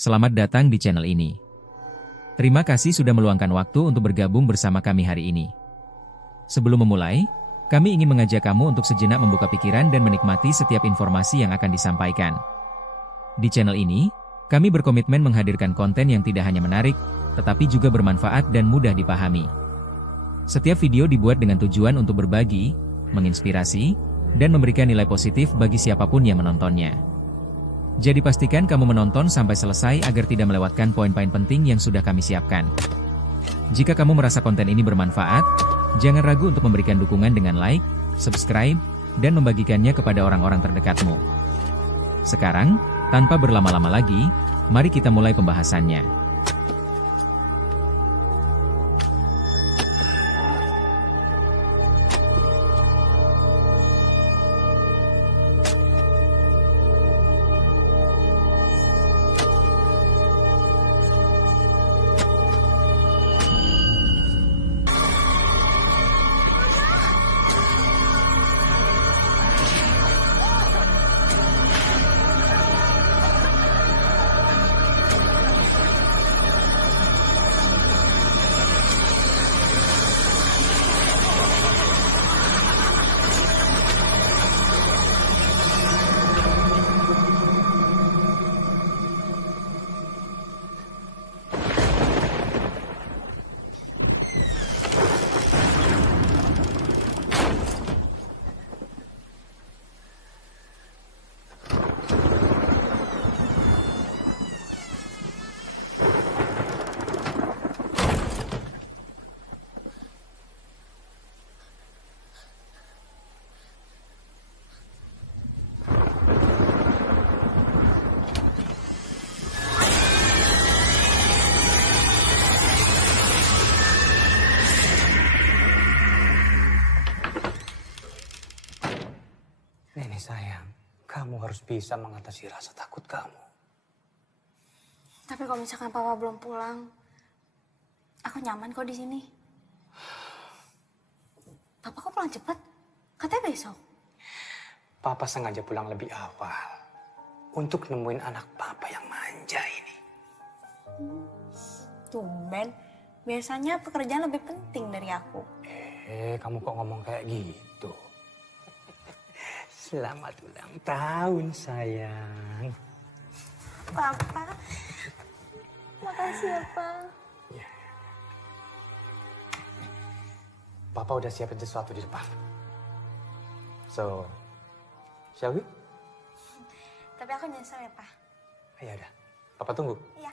Selamat datang di channel ini. Terima kasih sudah meluangkan waktu untuk bergabung bersama kami hari ini. Sebelum memulai, kami ingin mengajak kamu untuk sejenak membuka pikiran dan menikmati setiap informasi yang akan disampaikan. Di channel ini, kami berkomitmen menghadirkan konten yang tidak hanya menarik, tetapi juga bermanfaat dan mudah dipahami. Setiap video dibuat dengan tujuan untuk berbagi, menginspirasi, dan memberikan nilai positif bagi siapapun yang menontonnya. Jadi pastikan kamu menonton sampai selesai agar tidak melewatkan poin-poin penting yang sudah kami siapkan. Jika kamu merasa konten ini bermanfaat, jangan ragu untuk memberikan dukungan dengan like, subscribe, dan membagikannya kepada orang-orang terdekatmu. Sekarang, tanpa berlama-lama lagi, mari kita mulai pembahasannya. Nenek sayang, kamu harus bisa mengatasi rasa takut kamu. Tapi kalau misalkan papa belum pulang, aku nyaman kok di sini. Papa kok pulang cepet? Katanya besok. Papa sengaja pulang lebih awal untuk nemuin anak papa yang manja ini. Tumben, biasanya pekerjaan lebih penting dari aku. Kamu kok ngomong kayak gitu? Selamat ulang tahun, sayang. Papa, makasih ya, Pak. Ya. Papa udah siapin sesuatu di depan. So, shall we? Tapi aku nyesel ya, Pak. Ya udah, Papa tunggu. Iya.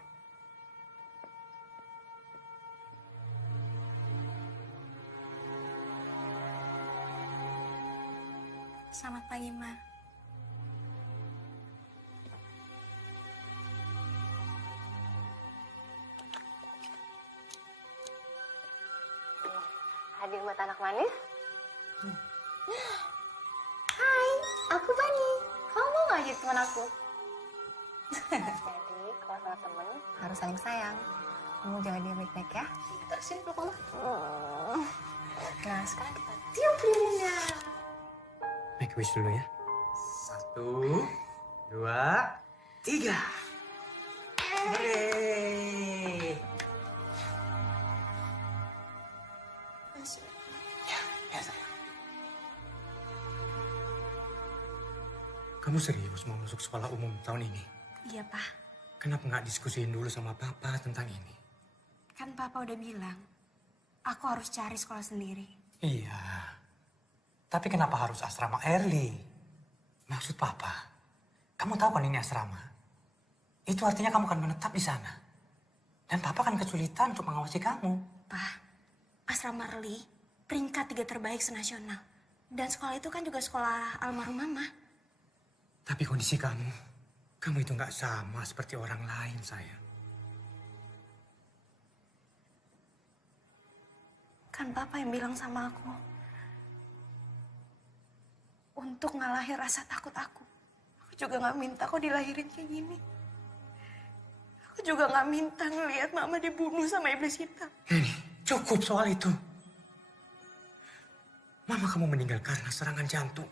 Selamat pagi, Ma. Hadir buat anak manis. Hai, aku Bani. Kamu mau gak jadi teman aku? Jadi, kalau sama temen harus saling sayang. Kamu jaga dia baik-baik ya. Terusin peluk mama. Nah, sekarang kita tiup lilinnya. Make wish dulu ya. 1, 2, 3. Hooray! Ya sayang. Kamu serius mau masuk sekolah umum tahun ini? Iya, Pak. Kenapa nggak diskusiin dulu sama Papa tentang ini? Kan Papa udah bilang, aku harus cari sekolah sendiri. Iya. Tapi kenapa harus asrama early? Maksud Papa, kamu tahu kan ini asrama? Itu artinya kamu akan menetap di sana. Dan Papa akan kesulitan untuk mengawasi kamu. Pak, asrama early peringkat 3 terbaik senasional. Dan sekolah itu kan juga sekolah almarhum Mama. Tapi kondisi kamu itu nggak sama seperti orang lain, sayang. Kan Papa yang bilang sama aku, untuk ngalahin rasa takut aku. Aku juga gak minta kok dilahirin kayak gini. Aku juga gak minta ngelihat Mama dibunuh sama iblis hitam. Ini cukup soal itu. Mama kamu meninggal karena serangan jantung.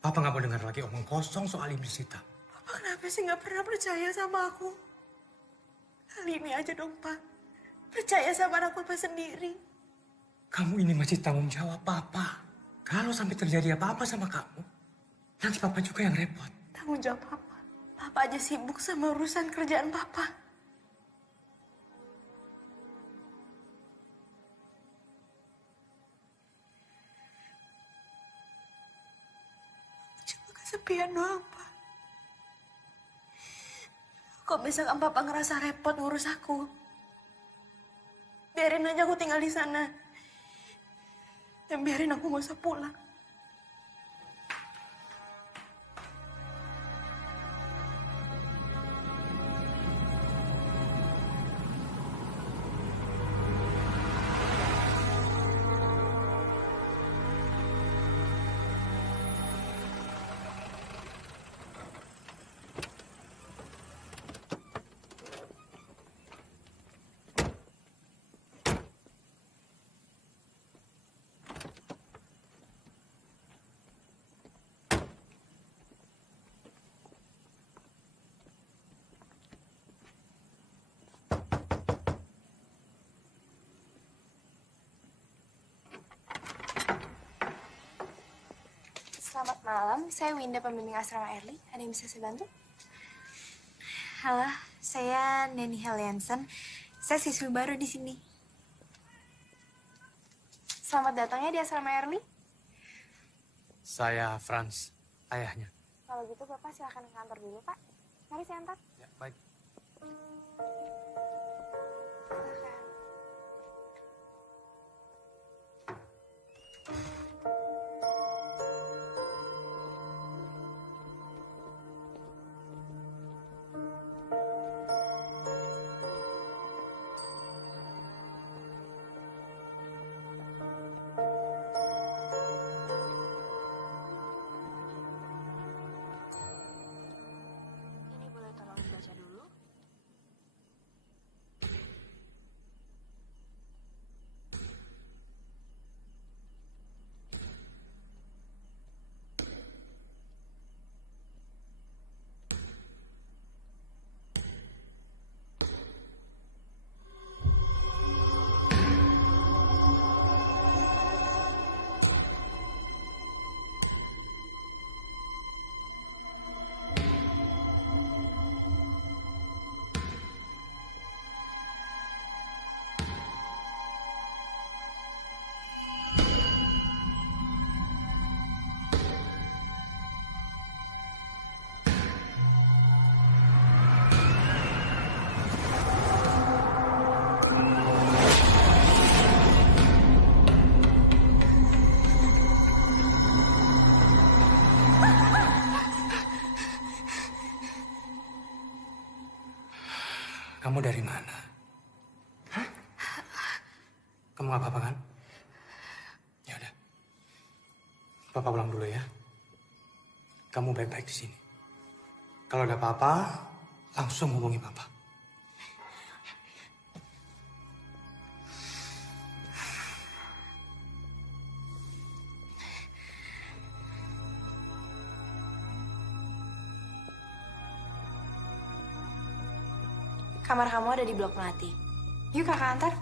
Papa nggak mau dengar lagi omong kosong soal iblis hitam. Papa kenapa sih nggak pernah percaya sama aku? Kali ini aja dong, Pak. Percaya sama anak Papa sendiri. Kamu ini masih tanggung jawab Papa. Kalau sampai terjadi apa-apa sama kamu, nanti Papa juga yang repot. Tanggung jawab Papa. Papa aja sibuk sama urusan kerjaan Papa. Cuma kesepian doang, Pak. Kok misalkan Papa ngerasa repot ngurus aku? Biarin aja aku tinggal di sana. Dan biarin aku gak usah pulang. Selamat malam, saya Winda, pembimbing asrama Early. Ada yang bisa saya bantu? Halo, saya Neni Heliansen. Saya siswi baru di sini. Selamat datangnya di asrama Early. Saya Franz, ayahnya. Kalau gitu Bapak silakan ke kantor dulu, Pak. Mari saya antar. Ya, baik. Silakan. Ini boleh tolong dibaca dulu. Kamu dari mana? Hah? Kamu nggak apa-apa kan? Ya udah. Papa pulang dulu ya. Kamu baik-baik di sini. Kalau ada apa-apa, langsung hubungi Papa. Kamar kamu ada di blok melati. Yuk kakak antar.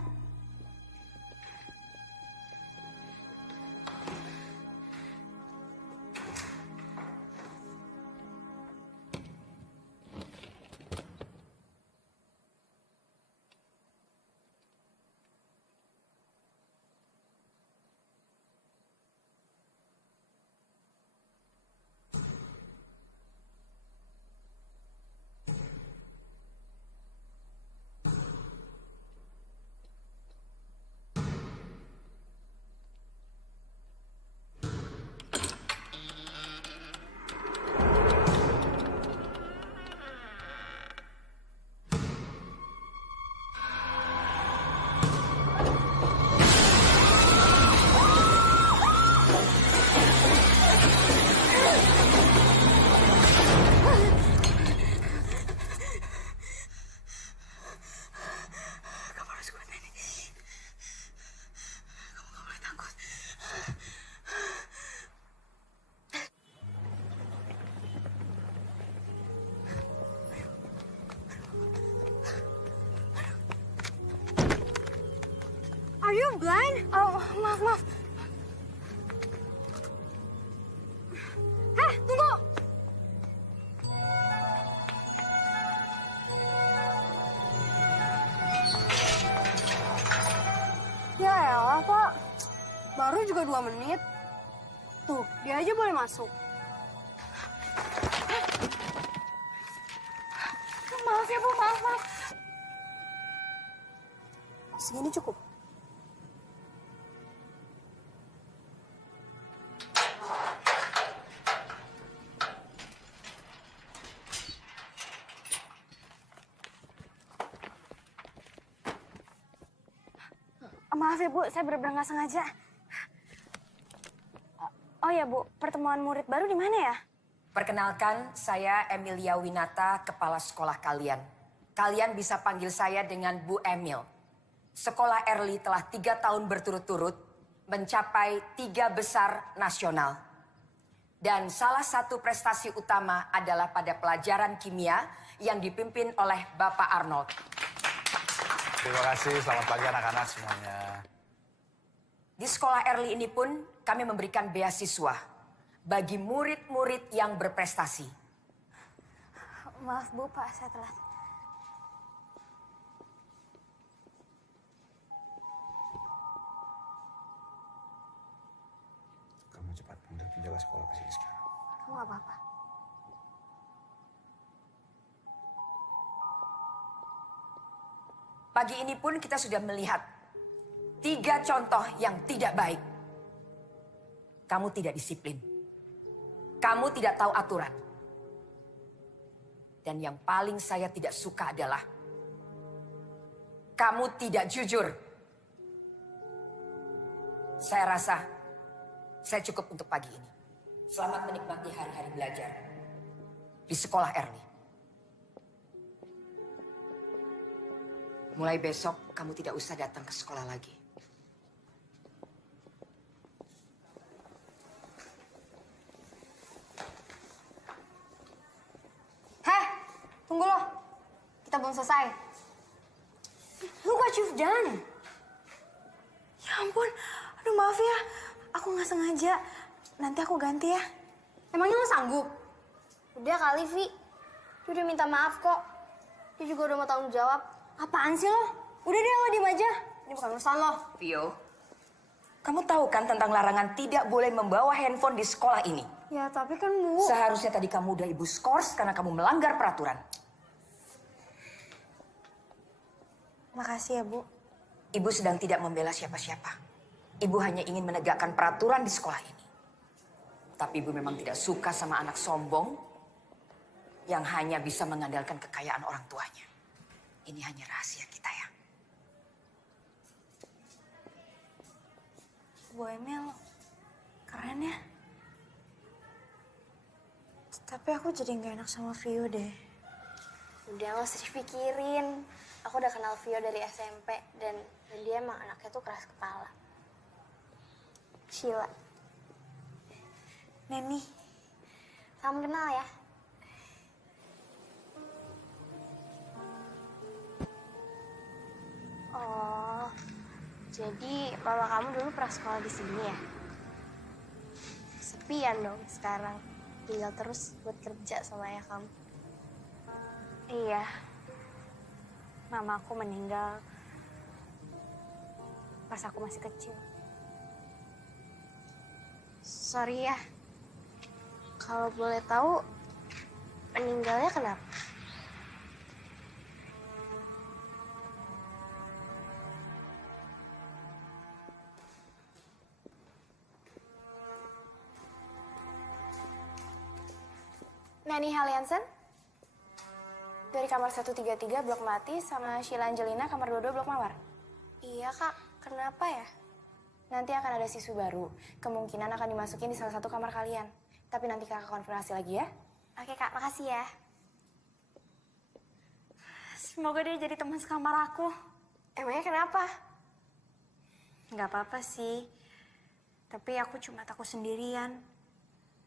blind? Oh, maaf. Heh, tunggu! Ya elah, Pak. Baru juga 2 menit. Tuh, dia aja boleh masuk. Maaf ya, Bu. Maaf. Segini cukup. Maaf ya, Bu. Saya benar-benar nggak sengaja. Oh ya, Bu. Pertemuan murid baru di mana ya? Perkenalkan, saya Emilia Winata, kepala sekolah kalian. Kalian bisa panggil saya dengan Bu Emil. Sekolah Early telah 3 tahun berturut-turut mencapai 3 besar nasional. Dan salah satu prestasi utama adalah pada pelajaran kimia yang dipimpin oleh Bapak Arnold. Terima kasih, selamat pagi anak-anak semuanya. Di sekolah Early ini pun kami memberikan beasiswa bagi murid-murid yang berprestasi. Maaf, Bu. Pak, saya telat. Kamu cepat pindah penjaga sekolah ke sini sekarang. Kamu nggak apa-apa. Pagi ini pun kita sudah melihat 3 contoh yang tidak baik. Kamu tidak disiplin. Kamu tidak tahu aturan. Dan yang paling saya tidak suka adalah kamu tidak jujur. Saya rasa saya cukup untuk pagi ini. Selamat menikmati hari-hari belajar di sekolah Early. Mulai besok kamu tidak usah datang ke sekolah lagi. Heh, tunggu loh. Kita belum selesai. Look what you've done. Ya ampun, aduh maaf ya. Aku nggak sengaja. Nanti aku ganti ya. Emangnya lo sanggup? Udah kali, Vi. Dia udah minta maaf kok. Dia juga udah mau tanggung jawab. Apaan sih lo? Udah deh, lo diem aja. Ini bukan urusan lo. Vio, kamu tahu kan tentang larangan tidak boleh membawa handphone di sekolah ini? Ya, tapi kan, Bu. Seharusnya tadi kamu udah ibu skors karena kamu melanggar peraturan. Makasih ya, Bu. Ibu sedang tidak membela siapa-siapa. Ibu hanya ingin menegakkan peraturan di sekolah ini. Tapi ibu memang tidak suka sama anak sombong yang hanya bisa mengandalkan kekayaan orang tuanya. Ini hanya rahasia kita ya. Bu Emil, keren ya. Tapi aku jadi nggak enak sama Vio deh. Udah, nggak usah dipikirin. Aku udah kenal Vio dari SMP. Dan dia emang anaknya tuh keras kepala. Sheila. Neni, Salam kenal ya. Oh, jadi mama kamu dulu pernah sekolah di sini ya? Sepian dong sekarang. Tinggal terus buat kerja sama ayah kamu. iya. Mama aku meninggal pas aku masih kecil. Sorry ya. Kalau boleh tahu, meninggalnya kenapa? Nani Haliansen dari kamar 133 blok Melati sama Sheila Angelina kamar 22 blok Mawar. Iya kak, kenapa ya? Nanti akan ada siswi baru, kemungkinan akan dimasukin di salah satu kamar kalian. Tapi nanti kakak konfirmasi lagi ya. Oke kak, makasih ya. Semoga dia jadi teman sekamar aku. Emangnya kenapa? Nggak apa-apa sih. Tapi aku cuma takut sendirian.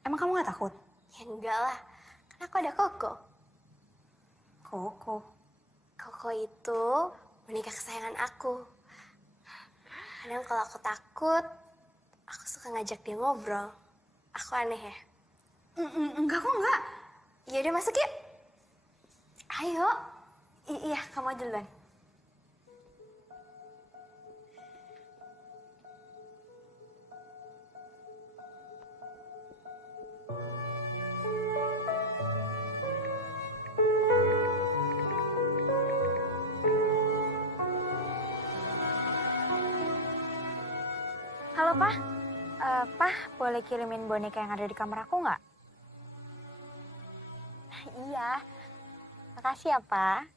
Emang kamu nggak takut? Ya enggak lah, kan aku ada Koko. Koko. Koko itu boneka kesayangan aku. Kadang kalau aku takut, aku suka ngajak dia ngobrol. Aku aneh ya? Enggak kok, enggak. Ya udah masuk yuk. Ayo. Iya, kamu aja duluan. Halo, Pak. Pak, boleh kirimin boneka yang ada di kamar aku nggak? Iya. Makasih ya, Pak.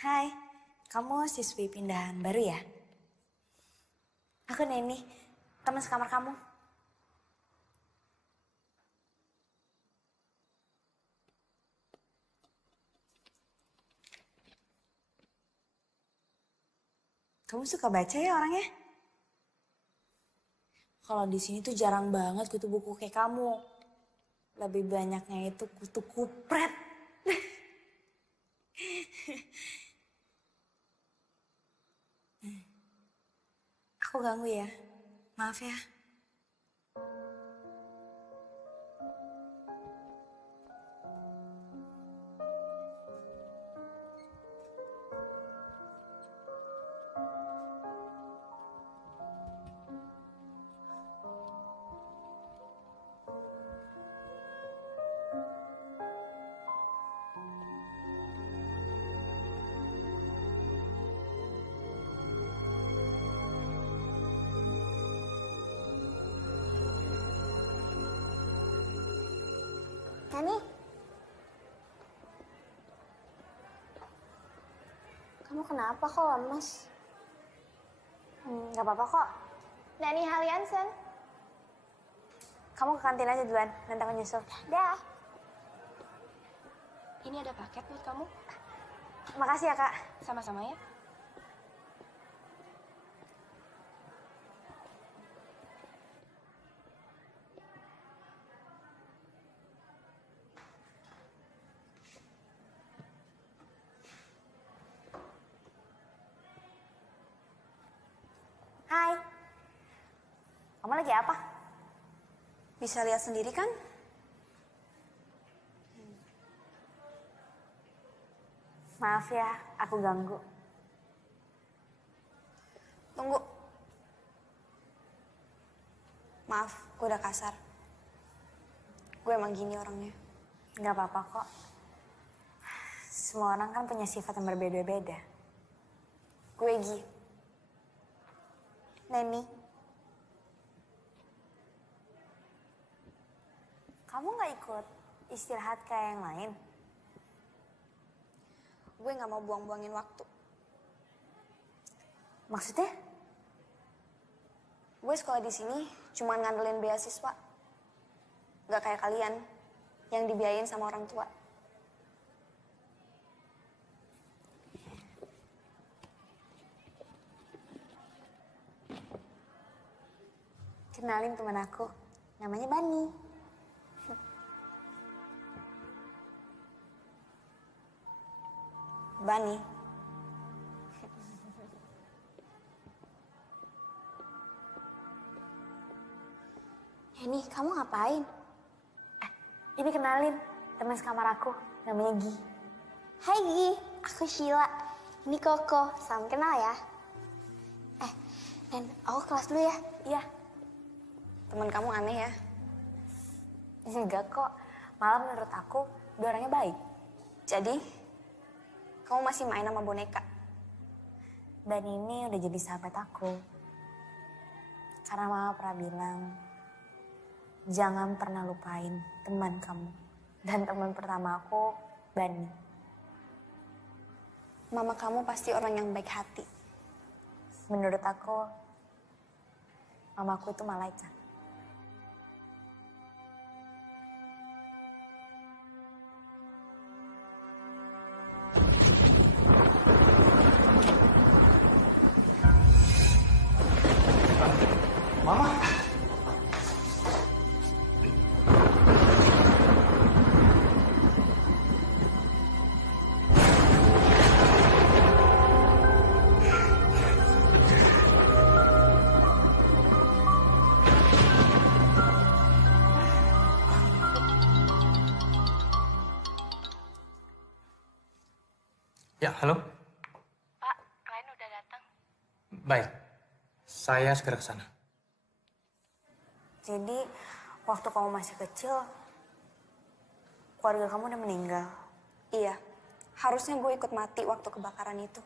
Hai, kamu siswi pindahan baru ya? Aku Neni, teman sekamar kamu. Kamu suka baca ya orangnya? Kalau di sini tuh jarang banget kutu buku kayak kamu. Lebih banyaknya itu kutu kupret. Aku ganggu ya, maaf ya. Nani? Kamu kenapa kok lemes? Gak apa-apa kok. Nani Haliansen. Kamu ke kantin aja duluan, nanti aku nyusul. Dah. Ini ada paket buat kamu. Makasih ya, Kak. Sama-sama ya. Hai. Kamu lagi apa? Bisa lihat sendiri kan? Maaf ya, aku ganggu. Tunggu. Maaf, gue udah kasar. Gue emang gini orangnya. Gak apa-apa kok. Semua orang kan punya sifat yang berbeda-beda. Gue Gi. Neni. Kamu gak ikut Istirahat kayak yang lain. Gue nggak mau buang-buangin waktu. Maksudnya? Gue sekolah di sini cuma ngandelin beasiswa. Gak kayak kalian yang dibiayain sama orang tua. Kenalin teman aku, namanya Bani. Bani. Ini kamu ngapain? Ini kenalin teman sekamar aku, namanya Gi. Hai Gi, aku Sheila. Ini Koko, salam kenal ya. Nen, aku kelas dulu ya. Iya. Teman kamu aneh ya. Enggak kok, malah menurut aku dia orangnya baik. Jadi, kamu masih main sama boneka? Dan ini udah jadi sahabat aku. Karena mama pernah bilang, jangan pernah lupain teman kamu. Dan teman pertama aku, Bani. Mama kamu pasti orang yang baik hati. Menurut aku, mamaku itu malaikat. Mama. Ya, halo. Pak, klien udah datang. Baik, saya segera ke sana. Jadi, waktu kamu masih kecil, keluarga kamu udah meninggal. Iya, harusnya gue ikut mati waktu kebakaran itu.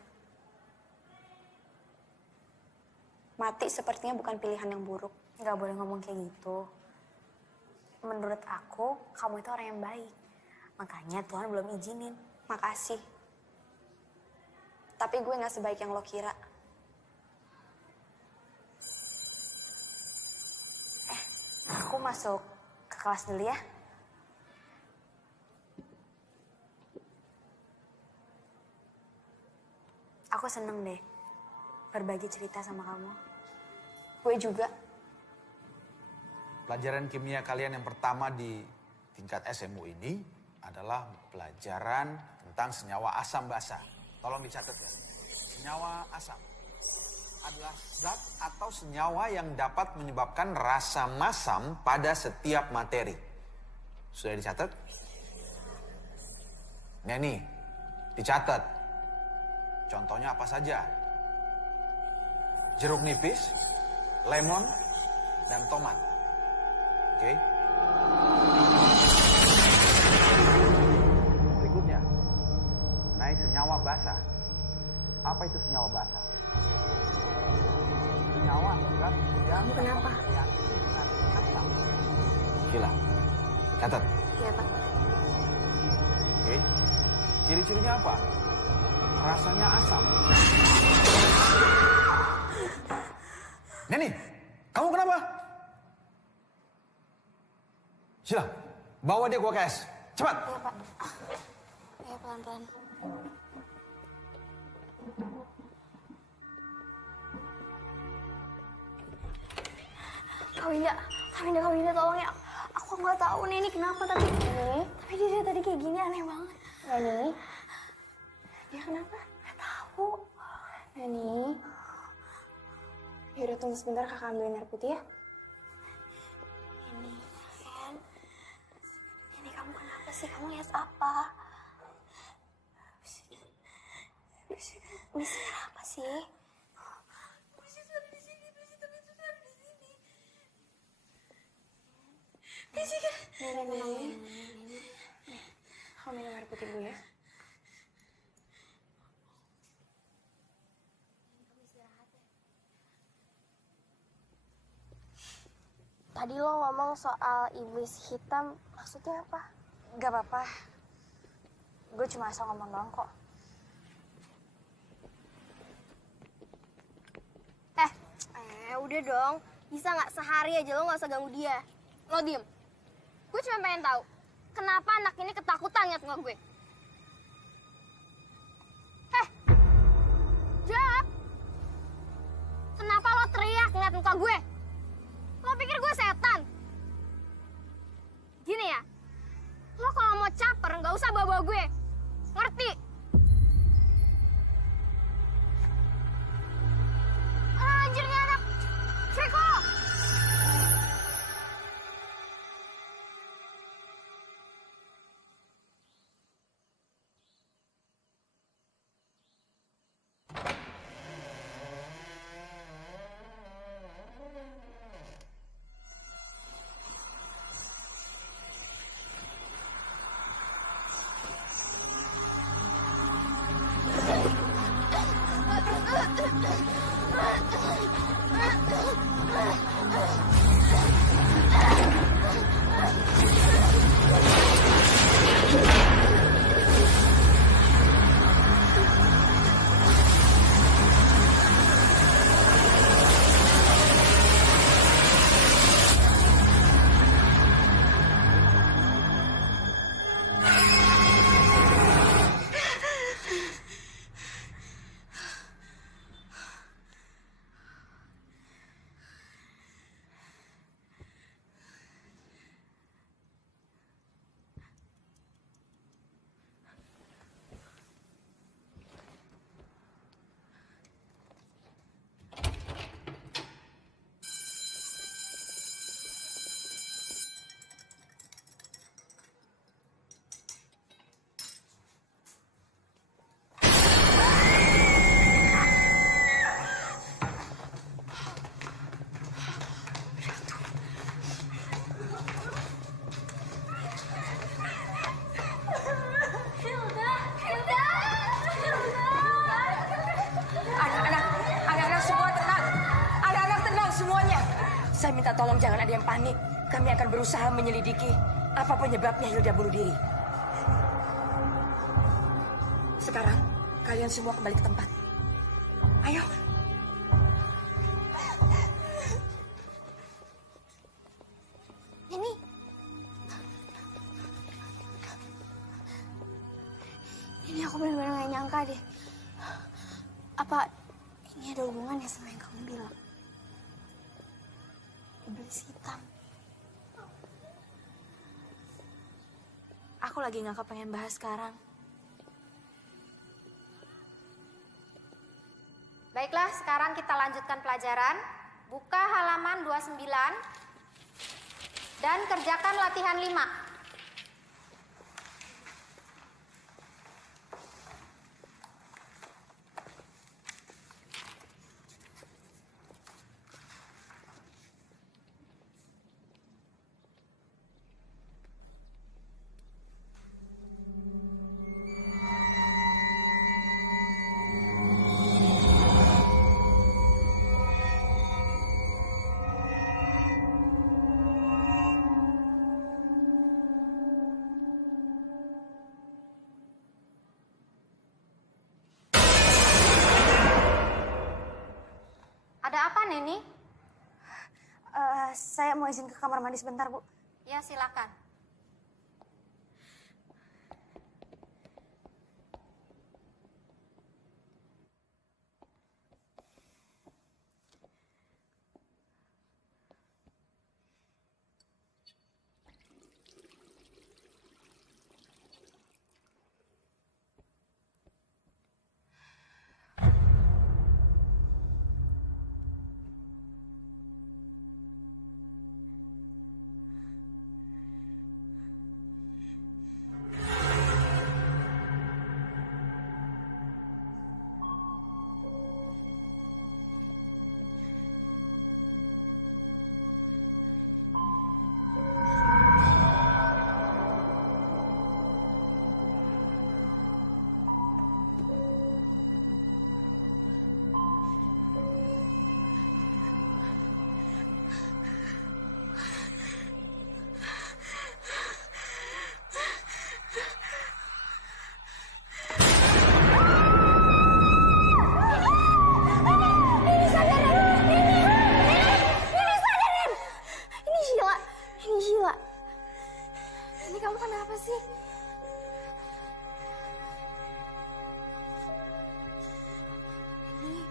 Mati sepertinya bukan pilihan yang buruk. Nggak boleh ngomong kayak gitu. Menurut aku, kamu itu orang yang baik. Makanya Tuhan belum izinin. Makasih. Tapi gue gak sebaik yang lo kira. Aku masuk ke kelas dulu ya. Aku seneng deh berbagi cerita sama kamu. Gue juga. Pelajaran kimia kalian yang pertama di tingkat SMU ini adalah pelajaran tentang senyawa asam basa. Tolong dicatat ya. Senyawa asam adalah zat atau senyawa yang dapat menyebabkan rasa masam pada setiap materi. Sudah dicatat? Nah nih, dicatat. Contohnya apa saja? Jeruk nipis, lemon, dan tomat. Oke? Berikutnya, naik senyawa basa. Apa itu senyawa basa? Senyawa atau zat yang Kenapa? bereaksi dengan asam. Gila. Catat. Iya, Pak. Oke. Ciri-cirinya apa? Rasanya asam. Neni, kamu kenapa? Sila, bawa dia ke UKS. Cepat. Iya, Pak. Ayo pelan-pelan. Kak Winda, tolong ya. Aku nggak tahu nih ini kenapa tapi dia tadi kayak gini aneh banget. Neni, dia kenapa? Nggak tahu. Neni, yaudah tunggu sebentar kakak ambilin air putih ya. Neni, kamu kenapa sih? Kamu lihat apa? Bisik apa sih? Nenek. Kamu minum air putih dulu ya. Tadi lo ngomong soal iblis hitam, maksudnya apa? Gak apa-apa. Gue cuma asal ngomong doang kok. Udah dong. Bisa nggak sehari aja lo nggak usah ganggu dia. Lo diem. Gue cuma pengen tahu, kenapa anak ini ketakutan ngeliat muka gue? Jawab. Kenapa lo teriak ngeliat muka gue? Lo pikir gue setan? Gini ya, lo kalau mau caper nggak usah bawa-bawa gue. Ngerti? Anjir nih anak. Veko! Saya minta tolong jangan ada yang panik. Kami akan berusaha menyelidiki apa penyebabnya Hilda bunuh diri. Sekarang kalian semua kembali ke tempat. Ayo. Ini aku benar-benar gak nyangka deh. Apa ini ada hubungannya sama yang kamu bilang? Iblis hitam. Aku lagi gak kepengen bahas sekarang. Baiklah, sekarang kita lanjutkan pelajaran. Buka halaman 29 dan kerjakan latihan 5. Ada apa, Neni? Saya mau izin ke kamar mandi sebentar, Bu. Ya, silakan. sih? Ini...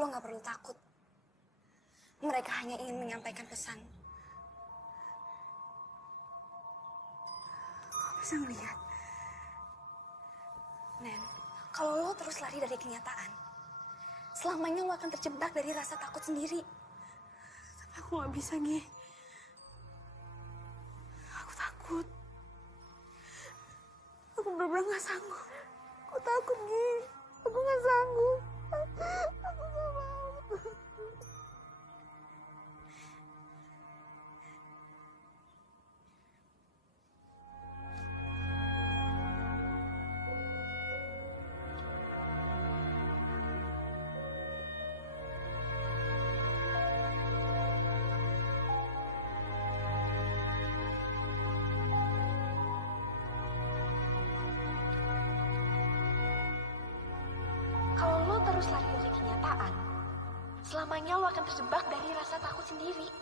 Lo gak perlu takut. Mereka hanya ingin menyampaikan pesan. Lo bisa ngeliat? Nen, kalau lo terus lari dari kenyataan, selamanya lo akan terjebak dari rasa takut sendiri. Tapi aku gak bisa, Gi. Aku takut. Aku bener-bener gak sanggup. Aku takut, Gi. Aku gak sanggup. Aku gak mau. Kalau lo terus lari dari kenyataan, selamanya lo akan terjebak dari rasa takut sendiri.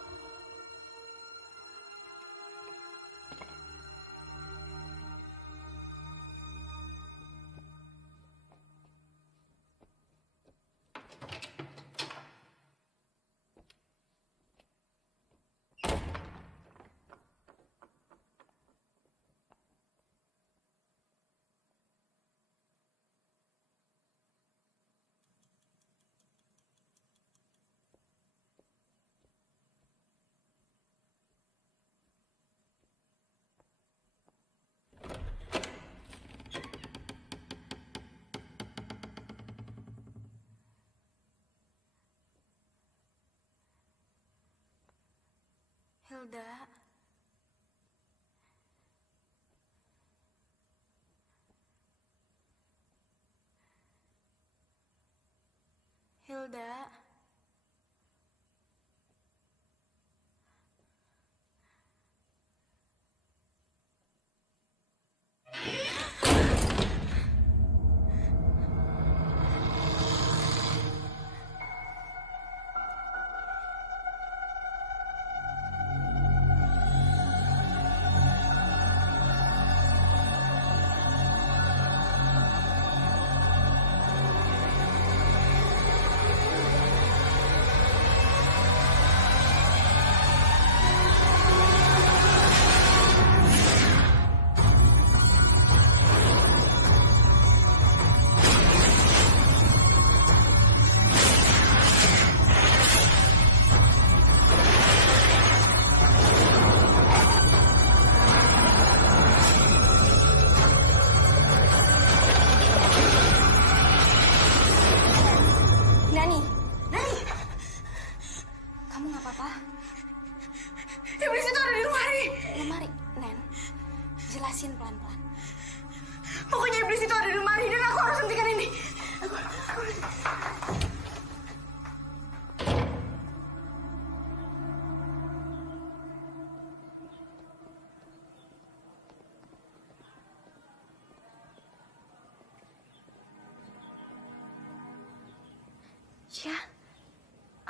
Hilda. Hilda.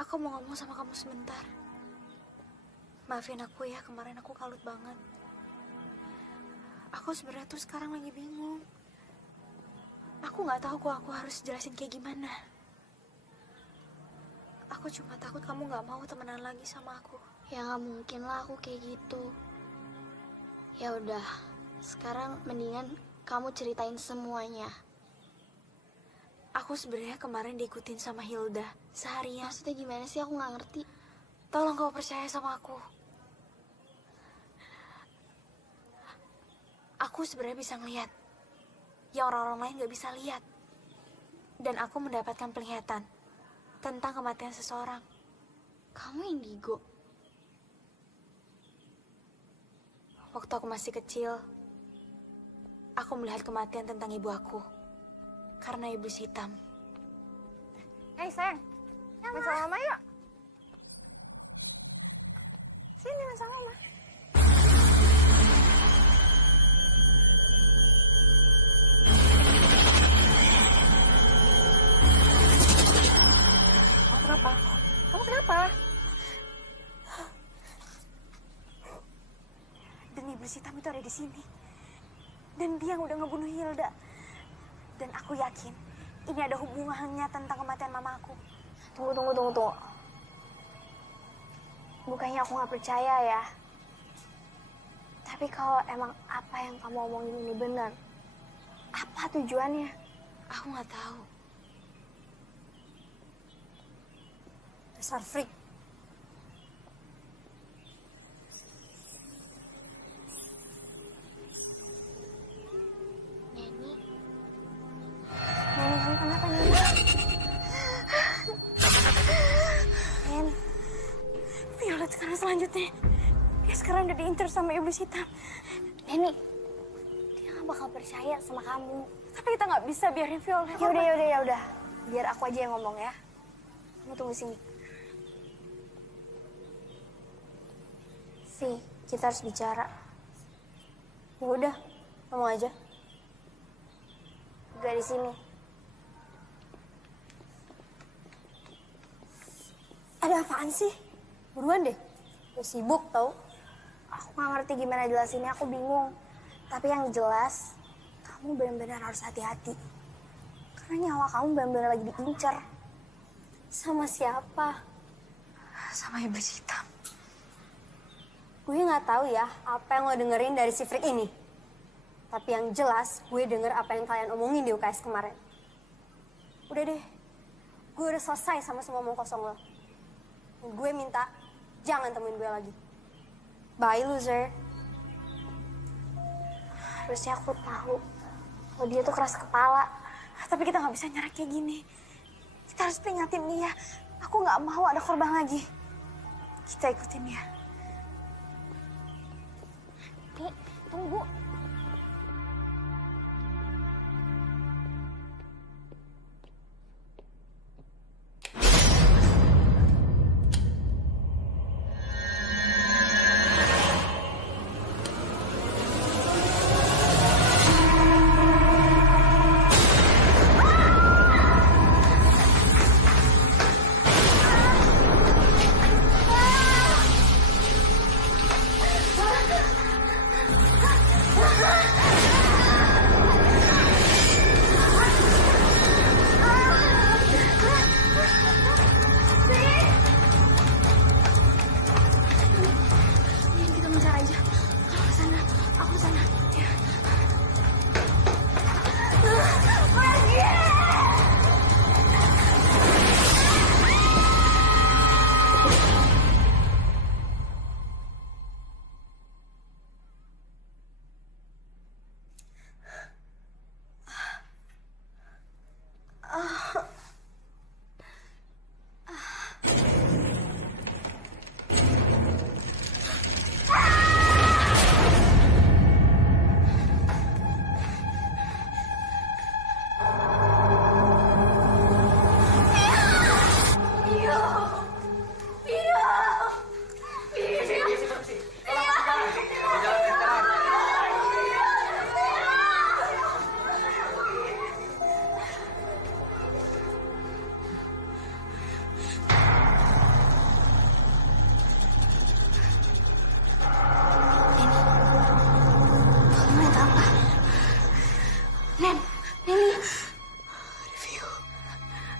Aku mau ngomong sama kamu sebentar. Maafin aku ya, kemarin aku kalut banget. Aku sebenarnya tuh sekarang lagi bingung. Aku nggak tahu kok aku harus jelasin kayak gimana. Aku cuma takut kamu nggak mau temenan lagi sama aku. Ya nggak mungkin lah aku kayak gitu. Ya udah, sekarang mendingan kamu ceritain semuanya. Aku sebenarnya kemarin diikutin sama Hilda seharian. Maksudnya gimana sih? Aku nggak ngerti. Tolong kau percaya sama aku. Aku sebenarnya bisa ngeliat yang orang-orang lain nggak bisa lihat. Dan aku mendapatkan penglihatan tentang kematian seseorang. Kamu indigo? Waktu aku masih kecil, aku melihat kematian tentang ibu aku karena iblis hitam. Hei sayang, main sama mama yuk. Sini main sama mama. Kamu kenapa? Kamu kenapa? Dan iblis hitam itu ada di sini. Dan dia yang udah ngebunuh Hilda. Dan aku yakin ini ada hubungannya tentang kematian mama aku. Tunggu. Bukannya aku nggak percaya ya. Tapi kalau emang apa yang kamu omongin ini benar, apa tujuannya? Aku nggak tahu. Dasar freak. Neni, kamu kenapa Neni? Nen, Violet sekarang selanjutnya. Dia sekarang udah diincar sama iblis hitam. Neni, dia nggak bakal percaya sama kamu. Tapi kita nggak bisa biarin Violet. Ya udah. Biar aku aja yang ngomong ya. Kamu tunggu sini. Vi, kita harus bicara. Ya udah, ngomong aja. Gak di sini. Ada apaan sih? Buruan deh. Gue sibuk tau. Aku nggak ngerti gimana jelasinnya, aku bingung. Tapi yang jelas, kamu benar-benar harus hati-hati. Karena nyawa kamu benar-benar lagi diincar. Sama siapa? Sama iblis hitam. Gue nggak tahu ya apa yang lo dengerin dari si freak ini. Tapi yang jelas gue denger apa yang kalian omongin di UKS kemarin. Udah deh, gue udah selesai sama semua omong kosong lo. Dan gue minta jangan temuin gue lagi. Bye loser. Harusnya aku tahu kalau dia tuh keras kepala. Tapi kita nggak bisa nyerah kayak gini. Kita harus peringatin dia. Aku nggak mau ada korban lagi. Kita ikutin dia. Nih, tunggu.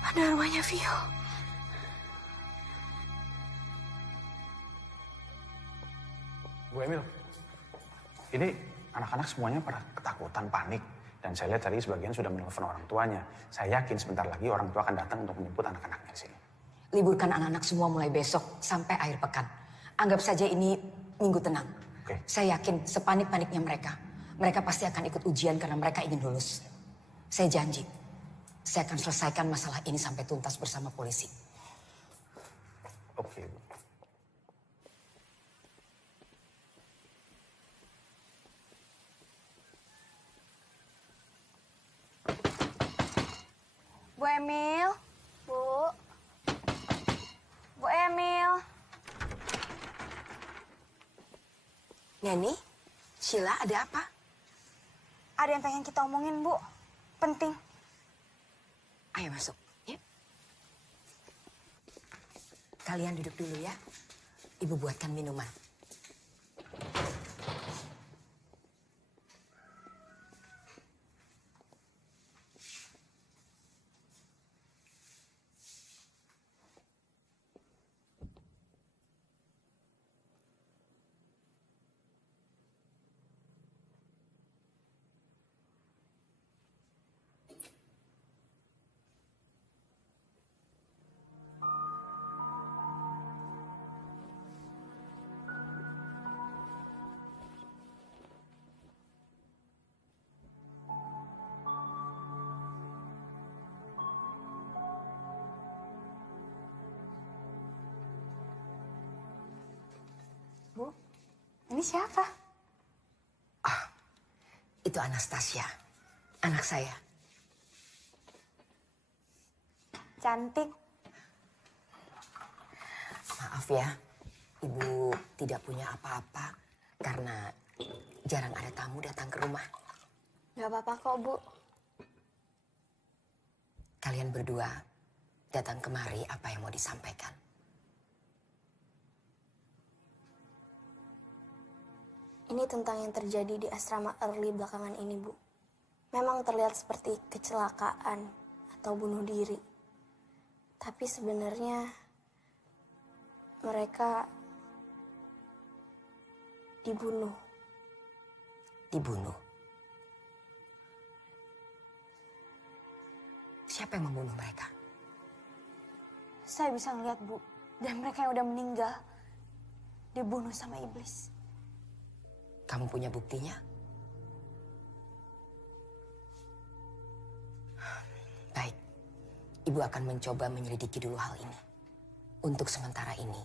Ada rumahnya Vio. Bu Emil, ini anak-anak semuanya pada ketakutan, panik. Dan saya lihat tadi sebagian sudah menelpon orang tuanya. Saya yakin sebentar lagi orang tua akan datang untuk menjemput anak-anaknya di sini. Liburkan anak-anak semua mulai besok sampai akhir pekan. Anggap saja ini minggu tenang. Oke. Saya yakin sepanik-paniknya mereka. Mereka pasti akan ikut ujian karena mereka ingin lulus. Saya janji, saya akan selesaikan masalah ini sampai tuntas bersama polisi. Oke, Bu. Bu Emil. Bu. Bu Emil. Neni, Sheila ada apa? Ada yang pengen kita omongin, Bu. Penting. Ayo masuk, ya. Kalian duduk dulu ya. Ibu buatkan minuman. Bu, ini siapa? Itu Anastasia, anak saya. Cantik. Maaf ya, Ibu tidak punya apa-apa karena jarang ada tamu datang ke rumah. Gak apa-apa kok, Bu. Kalian berdua datang kemari, apa yang mau disampaikan? Ini tentang yang terjadi di asrama Early belakangan ini, Bu. Memang terlihat seperti kecelakaan atau bunuh diri. Tapi sebenarnya mereka dibunuh. Dibunuh? Siapa yang membunuh mereka? Saya bisa ngeliat, Bu. Dan mereka yang udah meninggal dibunuh sama iblis. Kamu punya buktinya? Baik, Ibu akan mencoba menyelidiki dulu hal ini. Untuk sementara ini,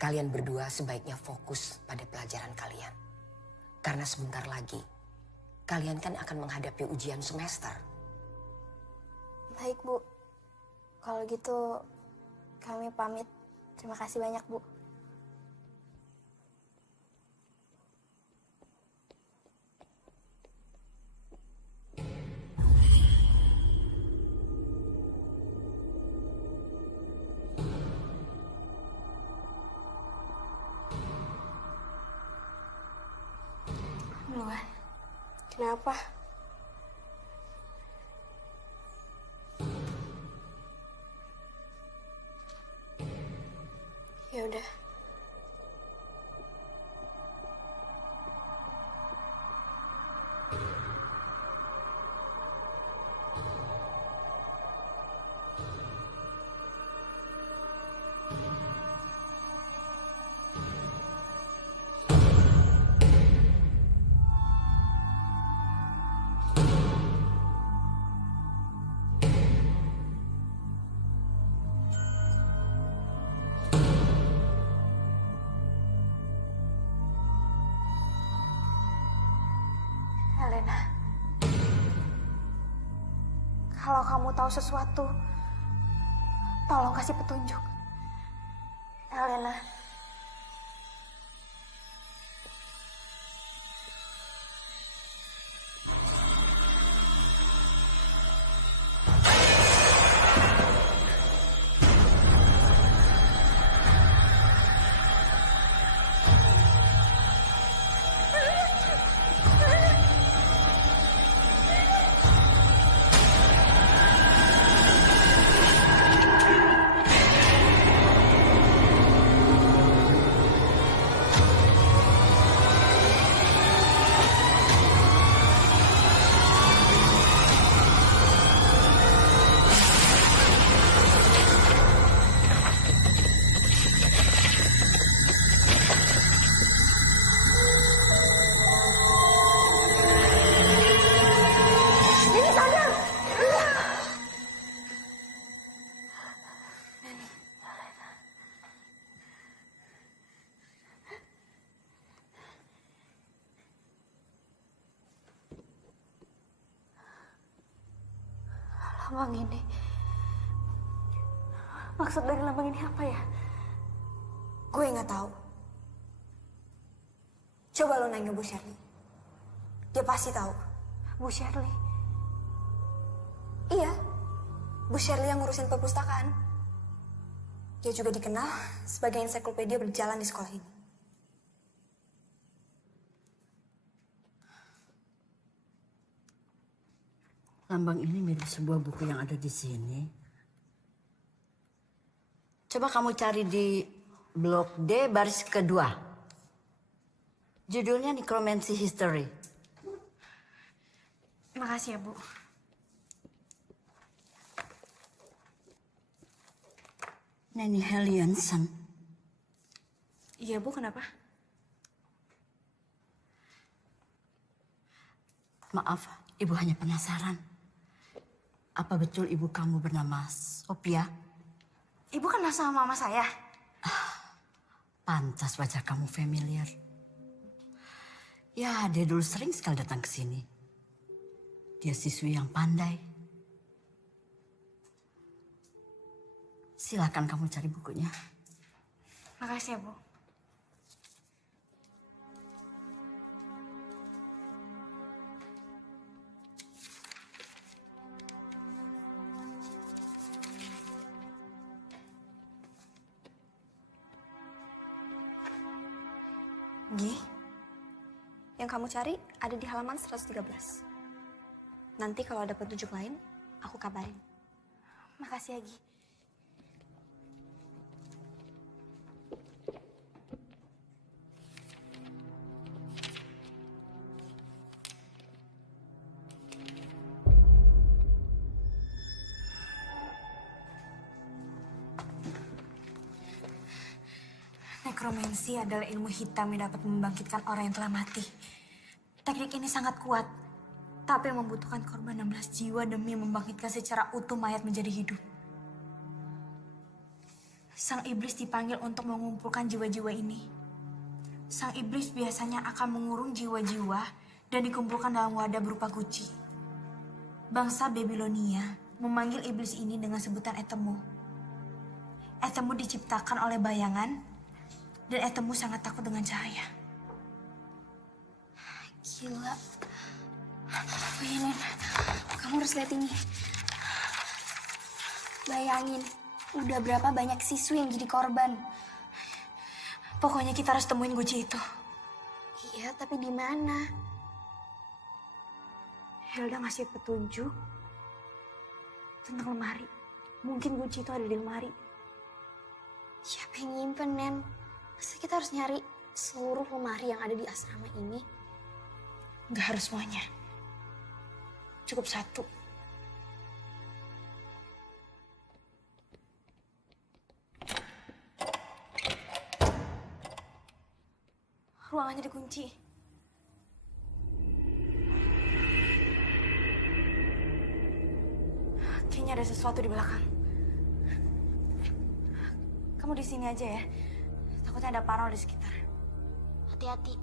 kalian berdua sebaiknya fokus pada pelajaran kalian. Karena sebentar lagi, kalian kan akan menghadapi ujian semester. Baik, Bu. Kalau gitu, kami pamit. Terima kasih banyak, Bu. Luan, Kenapa? Ya udah. Elena. Kalau kamu tahu sesuatu, tolong kasih petunjuk. Elena. Lambang ini. Maksud dari lambang ini apa ya? Gue nggak tahu. Coba lo nanya Bu Shirley. Dia pasti tahu. Bu Shirley? Iya, Bu Shirley yang ngurusin perpustakaan. Dia juga dikenal sebagai ensiklopedia berjalan di sekolah ini. Lambang ini mirip sebuah buku yang ada di sini. Coba kamu cari di blok D baris kedua. Judulnya Necromancy History. Makasih ya, Bu. Nanny Hellianson. Iya, Bu, kenapa? Maaf, Ibu hanya penasaran. Apa betul ibu kamu bernama Sophia? Ibu kenal sama mama saya? Pantas wajah kamu familiar. Ya, dia dulu sering sekali datang ke sini. Dia siswi yang pandai. Silakan kamu cari bukunya. Makasih ya, Bu. Gi, yang kamu cari ada di halaman 113. Nanti kalau ada petunjuk lain, aku kabarin. Makasih ya, Gi. Nekromansi adalah ilmu hitam yang dapat membangkitkan orang yang telah mati. Teknik ini sangat kuat, tapi membutuhkan korban 16 jiwa demi membangkitkan secara utuh mayat menjadi hidup. Sang iblis dipanggil untuk mengumpulkan jiwa-jiwa ini. Sang iblis biasanya akan mengurung jiwa-jiwa dan dikumpulkan dalam wadah berupa guci. Bangsa Babilonia memanggil iblis ini dengan sebutan Etemu. Etemu diciptakan oleh bayangan, dan Etemu sangat takut dengan cahaya. Gila. Bayangin, kamu harus lihat ini. Bayangin, udah berapa banyak siswi yang jadi korban. Pokoknya kita harus temuin guci itu. Iya, tapi di mana? Hilda ngasih petunjuk tentang lemari. Mungkin kunci itu ada di lemari. Siapa yang nyimpen, Nen? Masa kita harus nyari seluruh lemari yang ada di asrama ini? Gak harus semuanya. Cukup satu. Ruangannya dikunci. Kayaknya ada sesuatu di belakang. Kamu di sini aja ya. Takutnya ada parno di sekitar. Hati-hati.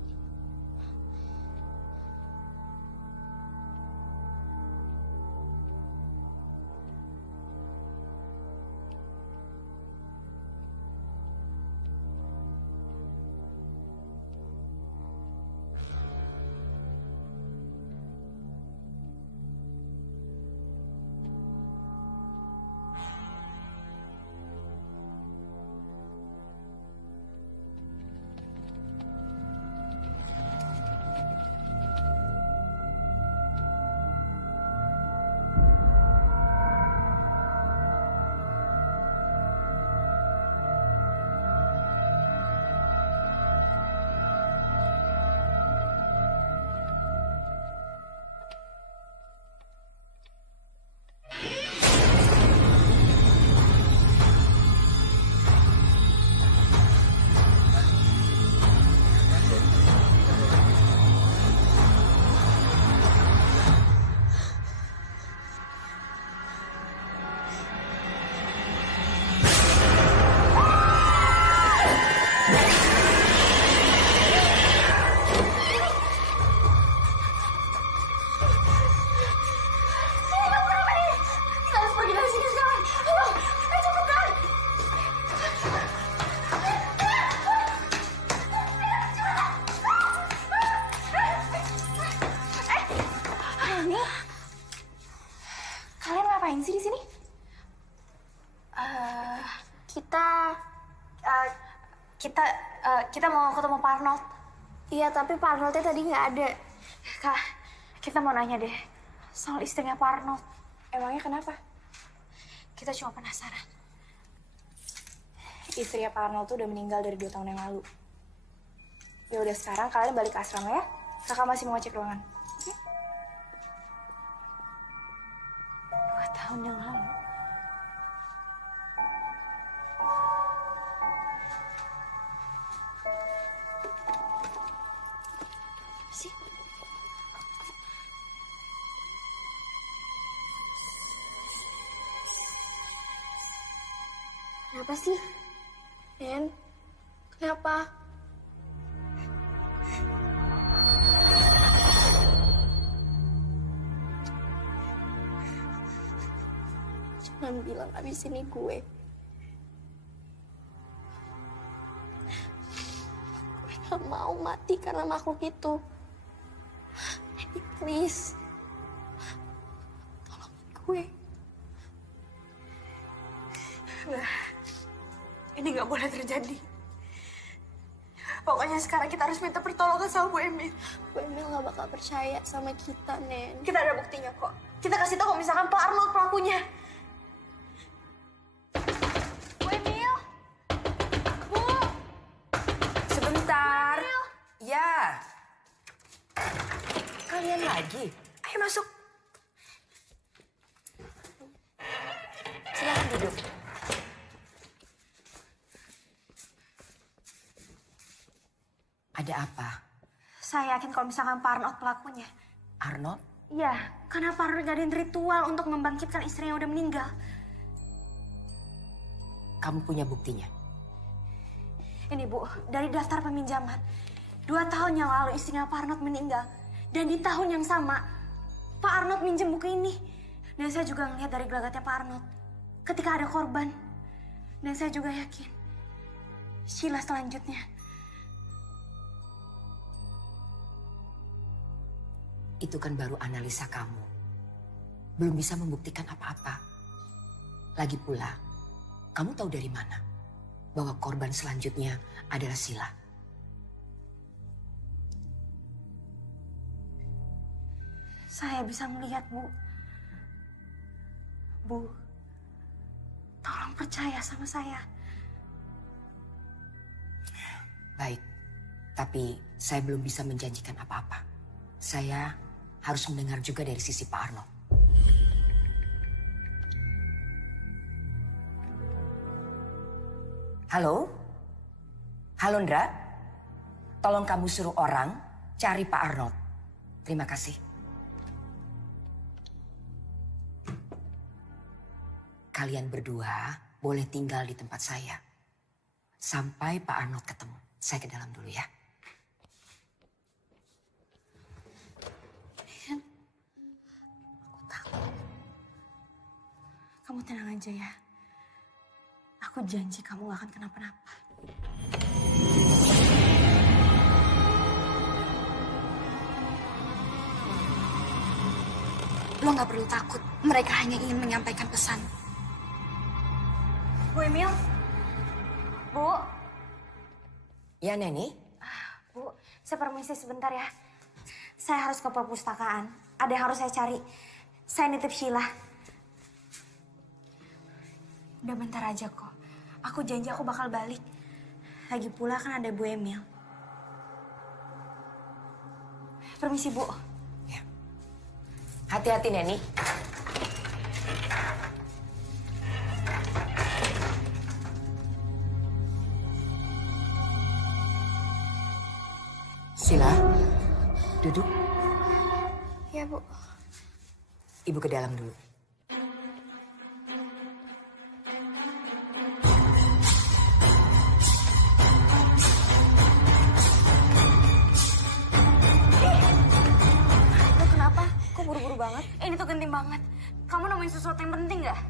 Kita Kita mau ketemu Pak Arnold. iya, tapi Pak Arnoldnya tadi nggak ada. Kak, kita mau nanya deh soal istrinya Pak Arnold. Emangnya kenapa? Kita cuma penasaran. Istrinya Pak Arnold tuh udah meninggal dari 2 tahun yang lalu. Ya udah, sekarang kalian balik ke asrama ya. Kakak masih mau ngecek ruangan. Oke? 2 tahun yang lalu. Sih. Kenapa sih? Nen, kenapa? Jangan bilang abis ini gue. Gue gak mau mati karena makhluk itu. Nen, please. Tolongin gue. Ini nggak boleh terjadi. Pokoknya sekarang kita harus minta pertolongan sama Bu Emil. Bu Emil gak bakal percaya sama kita, Nen. Kita ada buktinya kok. Kita kasih tahu kalau misalkan Pak Arnold pelakunya. Bu Emil! Bu! Sebentar. Ya. Kalian lagi? Ayo masuk. Silakan duduk. Ada apa? Saya yakin kalau misalkan Pak Arnold pelakunya. Arnold? Iya, karena Pak Arnold ngadain ritual untuk membangkitkan istrinya yang udah meninggal. Kamu punya buktinya? Ini Bu, dari daftar peminjaman. 2 tahun yang lalu istrinya Pak Arnold meninggal. Dan di tahun yang sama, Pak Arnold minjem buku ini. Dan saya juga ngeliat dari gelagatnya Pak Arnold. Ketika ada korban. Dan saya juga yakin. Sheila selanjutnya. Itu kan baru analisa kamu. Belum bisa membuktikan apa-apa. Lagi pula, kamu tahu dari mana bahwa korban selanjutnya adalah Sheila? Saya bisa melihat, Bu. Bu, tolong percaya sama saya. Baik, tapi saya belum bisa menjanjikan apa-apa. Saya harus mendengar juga dari sisi Pak Arnold. Halo? Halo, Ndra? Tolong kamu suruh orang cari Pak Arnold. Terima kasih. Kalian berdua boleh tinggal di tempat saya. Sampai Pak Arnold ketemu. Saya ke dalam dulu ya. Kamu tenang aja ya. Aku janji kamu gak akan kenapa-napa. Lo gak perlu takut. Mereka hanya ingin menyampaikan pesan. Bu Emil? Bu? Ya, Neni? Bu, saya permisi sebentar ya. Saya harus ke perpustakaan. Ada yang harus saya cari. Saya nitip Sheila. Udah bentar aja kok. Aku janji aku bakal balik. Lagi pula kan ada Bu Emil. Permisi, Bu. Ya. Hati-hati, Neni. Sheila, duduk. Ya, Bu. Ibu ke dalam dulu. Lo kenapa? Kok buru-buru banget? Ini tuh genting banget. Kamu nemuin sesuatu yang penting gak?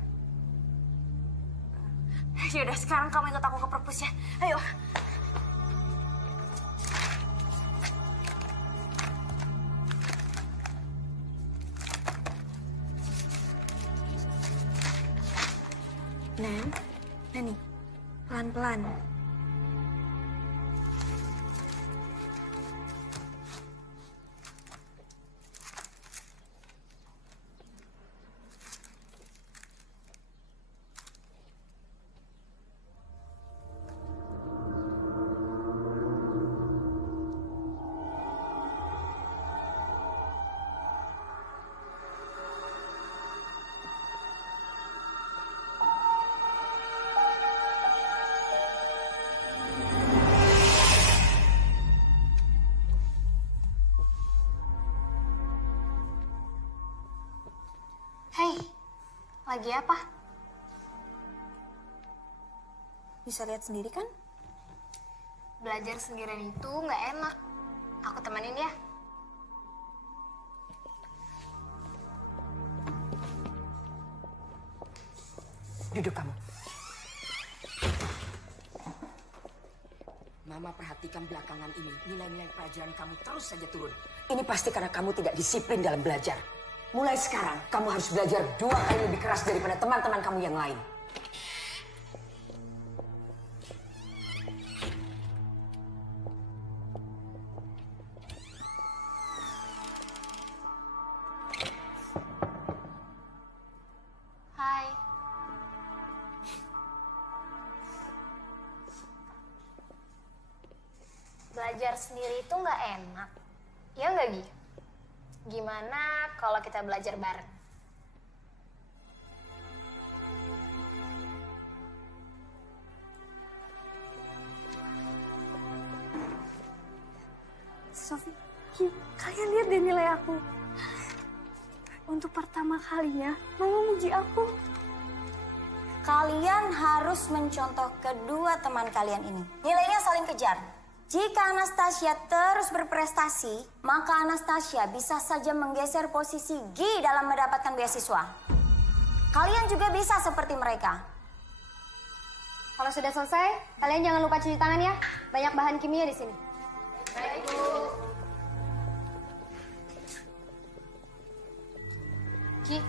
Yaudah, sekarang kamu ikut aku ke perpus ya. Ayo. Neni, Pelan-pelan. Hei, lagi apa? Bisa lihat sendiri kan? Belajar sendirian itu nggak enak. Aku temenin ya. Duduk kamu. Mama perhatikan belakangan ini, nilai-nilai pelajaran kamu terus saja turun. Ini pasti karena kamu tidak disiplin dalam belajar. Mulai sekarang, kamu harus belajar 2 kali lebih keras daripada teman-teman kamu yang lain. Hai. Belajar sendiri itu nggak enak. Ya nggak, Gi? Gimana kalau kita belajar bareng? Sofi, kalian lihat deh nilai aku. Untuk pertama kalinya, Mama muji aku. Kalian harus mencontoh kedua teman kalian ini. Nilainya saling kejar. Jika Anastasia terus berprestasi, maka Anastasia bisa saja menggeser posisi Gi dalam mendapatkan beasiswa. Kalian juga bisa seperti mereka. Kalau sudah selesai, kalian jangan lupa cuci tangan ya. Banyak bahan kimia di sini. Baik, Bu. Ki,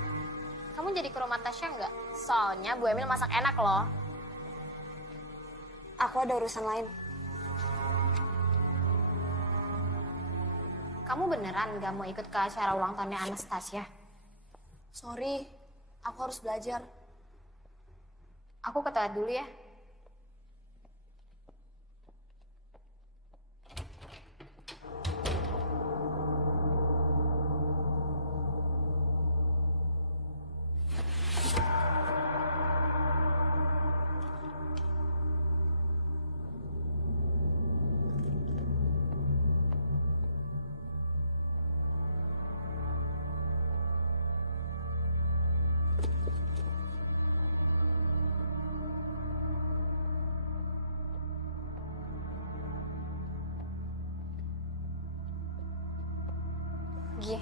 kamu jadi ke rumah Tasya nggak? Soalnya Bu Emil masak enak loh. Aku ada urusan lain. Kamu beneran nggak mau ikut ke acara ulang tahunnya Anastasia? Sorry, aku harus belajar. Aku ke toilet dulu ya. Gi,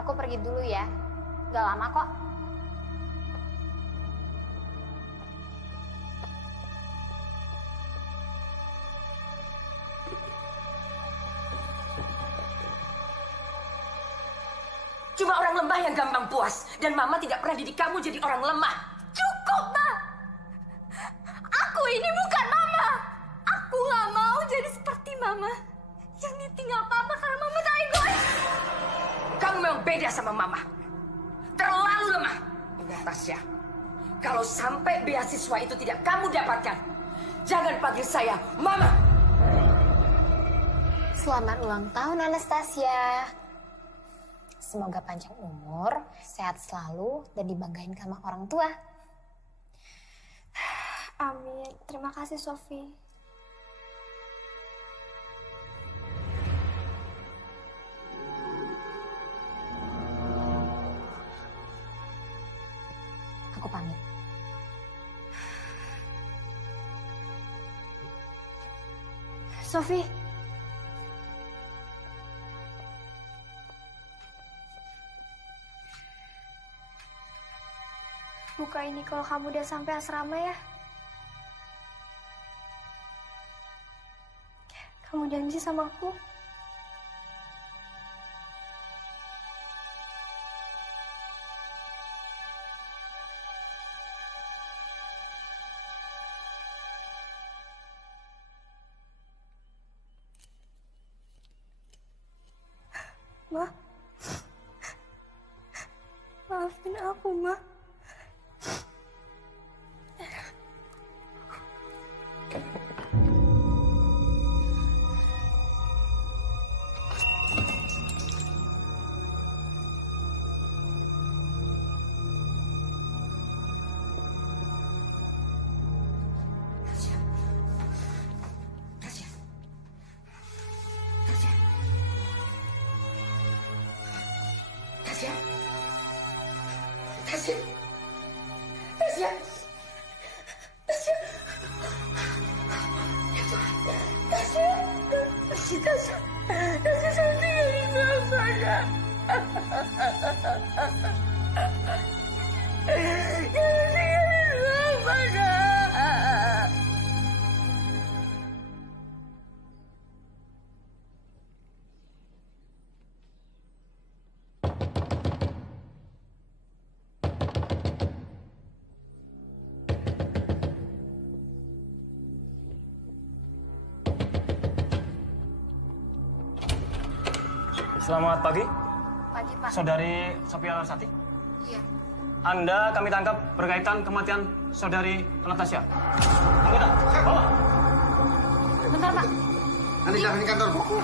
aku pergi dulu ya. Gak lama kok. Cuma orang lemah yang gampang puas. Dan Mama tidak pernah didik kamu jadi orang lemah. Cukup, Ma! Aku ini bukan Mama! Aku gak mau jadi seperti Mama. Yang ditinggal Papa karena Mama tak egois. Kamu memang beda sama Mama. Terlalu lemah. Ingat Tasya, kalau sampai beasiswa itu tidak kamu dapatkan, jangan panggil saya Mama. Selamat ulang tahun Anastasia. Semoga panjang umur, sehat selalu, dan dibanggain sama orang tua. Amin. Terima kasih, Sofi. Aku pamit. Sofi. Buka ini kalau kamu udah sampai asrama ya. Kamu janji sama aku? Ma. Maafin aku, Ma. Selamat pagi. Pagi, Pak. Saudari Sophia Larsati. Iya. Anda kami tangkap berkaitan kematian saudari Anastasia. Anggota, bawa. Bentar, Pak. Nanti jangan di kantor, Bu.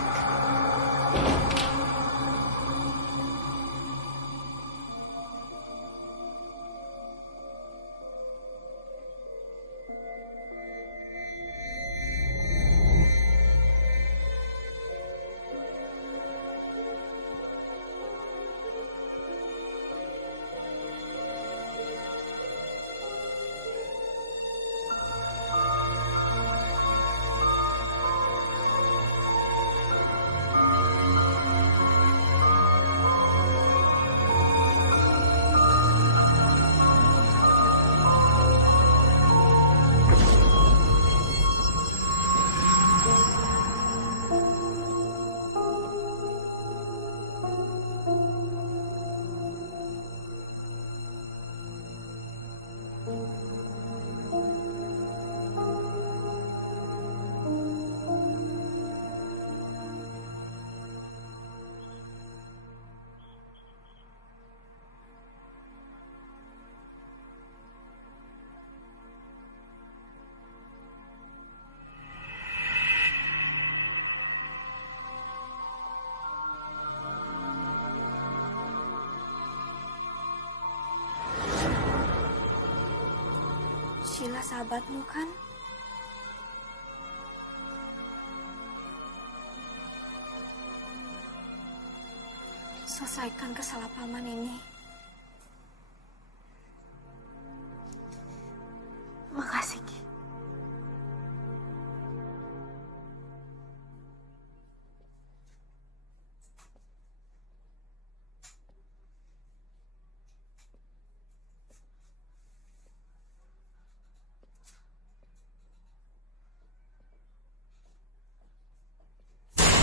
Sheila sahabatmu kan? Selesaikan kesalahpahaman ini. Makasih, Ki.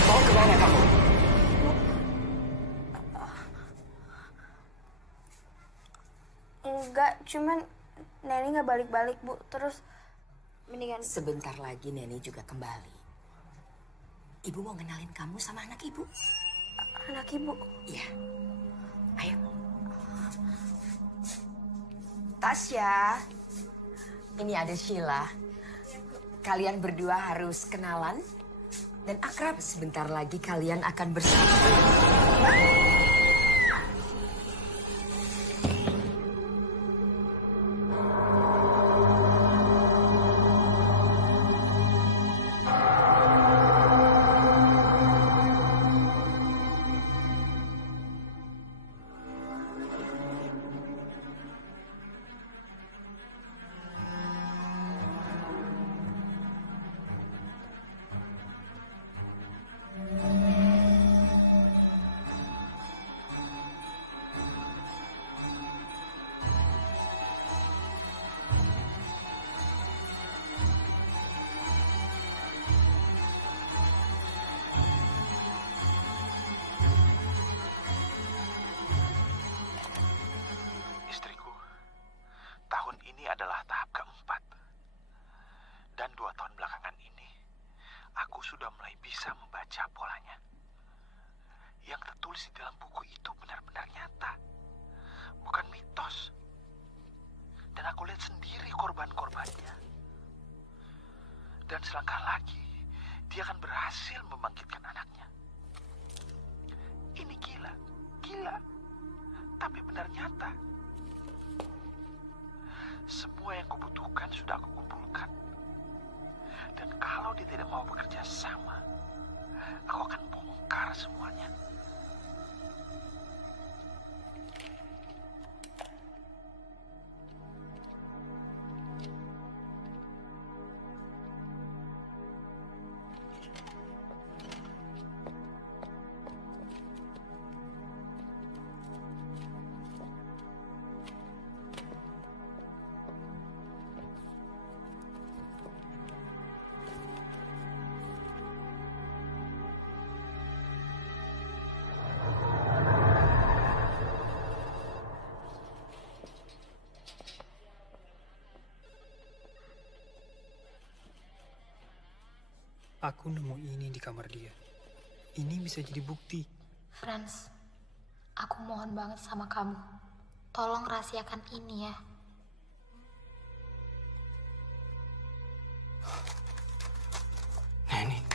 Mau kemana kamu? Enggak, cuman Neni nggak balik-balik, Bu. Terus mendingan... Sebentar lagi Neni juga kembali. Ibu mau kenalin kamu sama anak ibu. Anak Ibu. Iya. Ayo. Tasya. Ini ada Sheila. Kalian berdua harus kenalan dan akrab. Sebentar lagi kalian akan bersama. Istriku, tahun ini adalah tahap keempat. Dan 2 tahun belakangan ini, aku sudah mulai bisa membaca polanya. Yang tertulis ditulis di dalam buku itu benar-benar nyata, bukan mitos. Dan aku lihat sendiri korban-korbannya. Dan selangkah lagi, dia akan berhasil membangkitkan anaknya. Ini gila, tapi benar nyata. Semua yang kubutuhkan sudah aku kumpulkan. Dan kalau dia tidak mau bekerja sama, aku akan bongkar semuanya. Aku nemu ini di kamar dia. Ini bisa jadi bukti. Franz, aku mohon banget sama kamu. Tolong rahasiakan ini ya. Neni.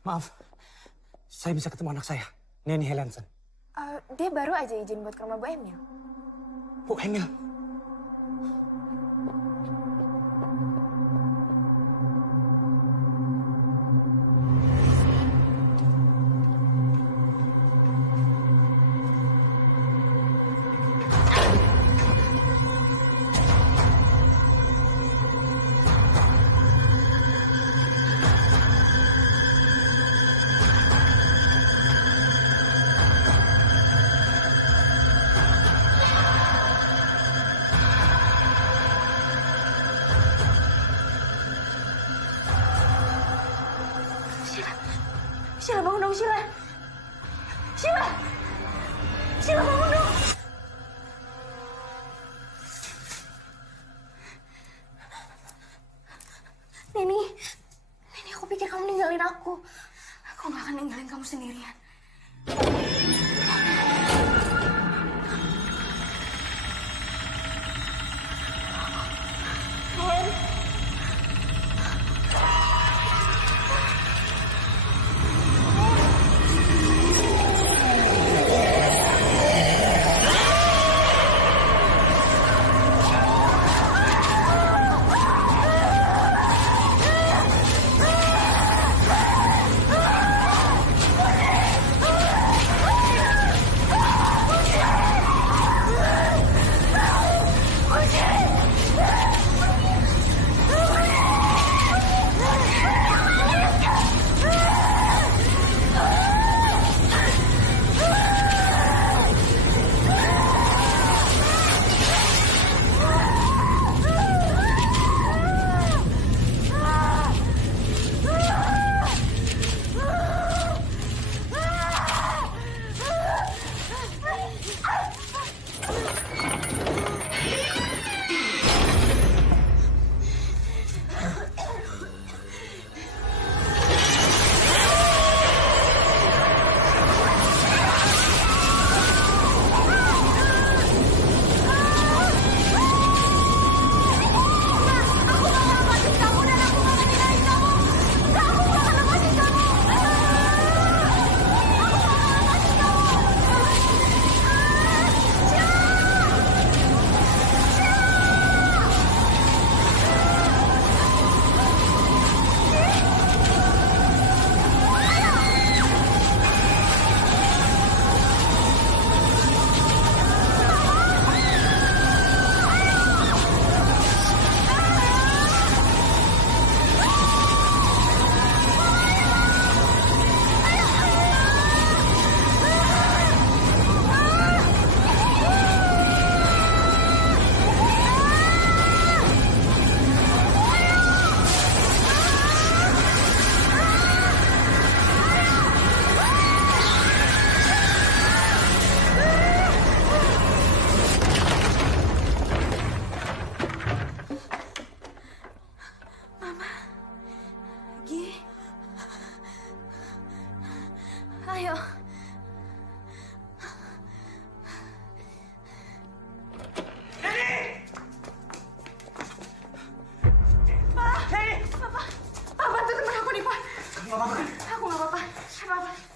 Maaf, saya bisa ketemu anak saya, Neni Helliansen. Dia baru aja izin buat ke rumah Bu Emil. Bu Emil? Sheila bangun dong, Sheila. Sheila bangun dong. Neni, aku pikir kamu ninggalin aku. Aku gak akan ninggalin kamu sendirian. Ah!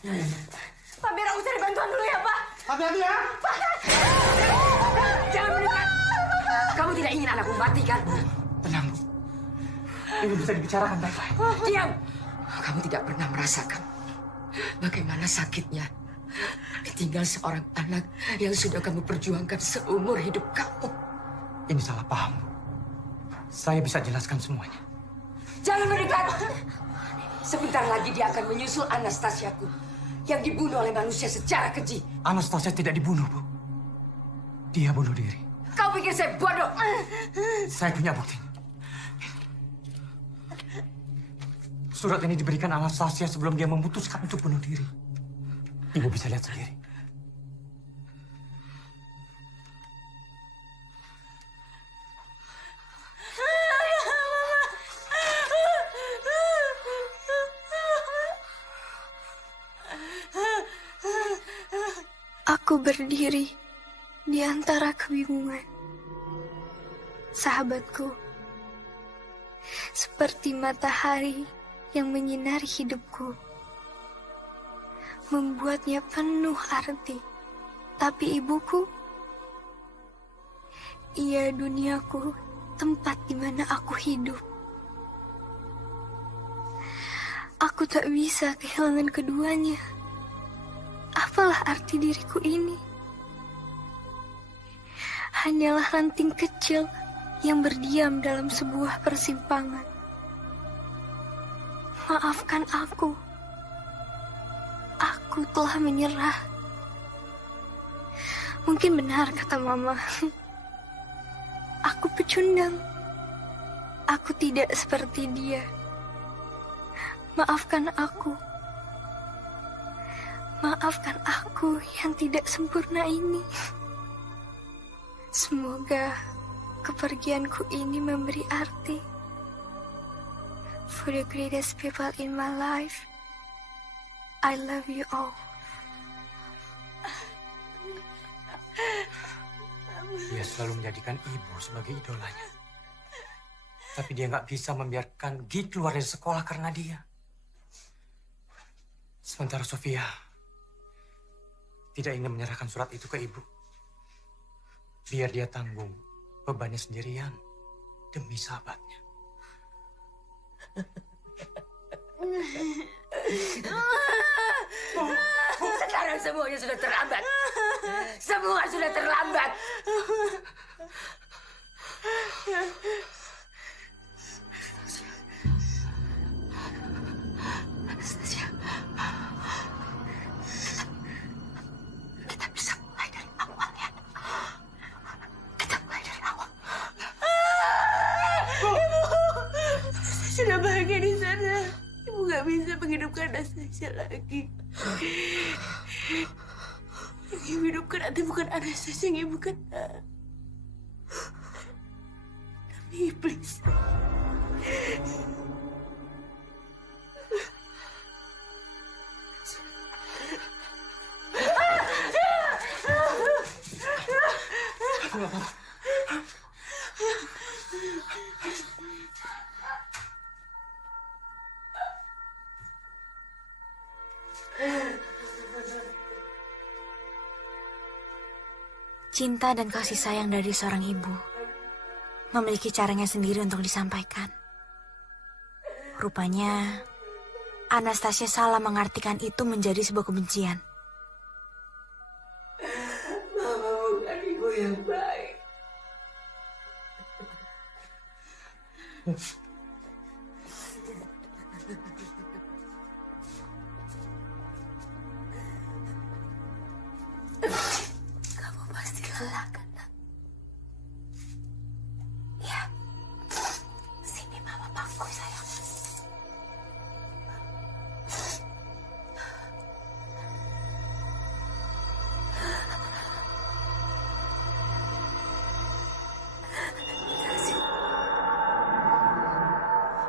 Pak, biar aku cari bantuan dulu ya, Pak. Hati-hati ya. Pak. Jangan mendekat. Kamu tidak ingin anakku mati kan? Tenang, Bu. Ini bisa dibicarakan baik-baik. Diam. Kamu tidak pernah merasakan bagaimana sakitnya ditinggal seorang anak yang sudah kamu perjuangkan seumur hidup kamu. Ini salah paham, Bu. Saya bisa jelaskan semuanya. Jangan mendekat. Sebentar lagi dia akan menyusul Anastasiaku yang dibunuh oleh manusia secara keji. Anastasia tidak dibunuh, Bu. Dia bunuh diri. Kau pikir saya bodoh? Saya punya bukti. Surat ini diberikan Anastasia sebelum dia memutuskan untuk bunuh diri. Ibu bisa lihat sendiri. Aku berdiri di antara kebingungan. Sahabatku, seperti matahari yang menyinari hidupku, membuatnya penuh arti. Tapi ibuku, ia duniaku, tempat di mana aku hidup. Aku tak bisa kehilangan keduanya. Apalah arti diriku ini? Hanyalah ranting kecil yang berdiam dalam sebuah persimpangan. Maafkan aku. Aku telah menyerah. Mungkin benar kata Mama. Aku pecundang. Aku tidak seperti dia. Maafkan aku. Maafkan aku yang tidak sempurna ini. Semoga kepergianku ini memberi arti. For the greatest people in my life, I love you all. Dia selalu menjadikan ibu sebagai idolanya. Tapi dia nggak bisa membiarkan Gi keluar dari sekolah karena dia. Sementara Sofia tidak ingin menyerahkan surat itu ke ibu. Biar dia tanggung bebannya sendirian demi sahabatnya. Sekarang semuanya sudah terlambat. Semua sudah terlambat. Anastasia. Kita bisa mulai dari awal ya. Kita mulai dari awal. Ibu, saya sudah bahagia di sana. Ibu gak bisa menghidupkan Anastasia lagi. Yang ibu hidupkan nanti bukan Anastasia yang ibu kenal. Tapi iblis. Cinta dan kasih sayang dari seorang ibu memiliki caranya sendiri untuk disampaikan. Rupanya, Anastasia salah mengartikan itu menjadi sebuah kebencian. Mama bukan ibu yang baik. Kamu pasti lelah kan? Ya, sini Mama bangku sayang.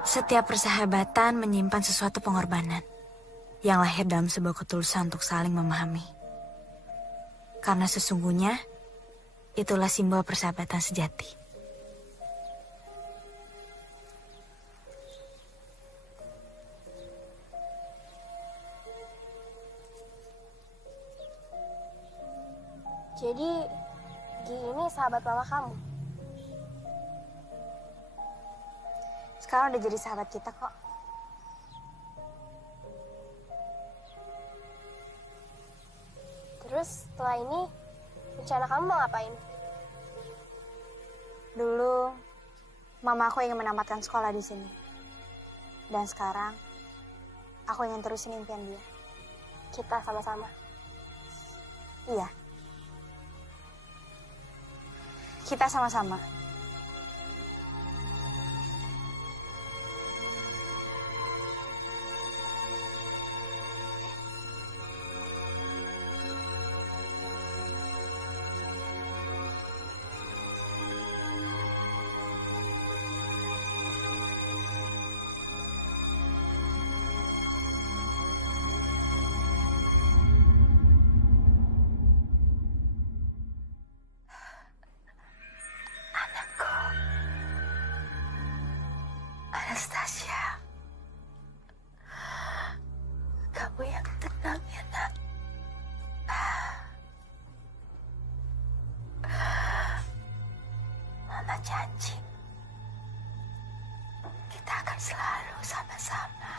Setiap persahabatan menyimpan sesuatu pengorbanan yang lahir dalam sebuah ketulusan untuk saling memahami. Karena sesungguhnya itulah simbol persahabatan sejati. Jadi, Gi ini sahabat mama kamu? Sekarang udah jadi sahabat kita kok. Terus setelah ini, rencana kamu mau ngapain? Dulu, mama aku ingin menamatkan sekolah di sini. Dan sekarang, aku ingin terusin impian dia. Kita sama-sama. Iya. Kita sama-sama. Anastasia, kamu yang tenang ya nak. Mama janji kita akan selalu sama-sama.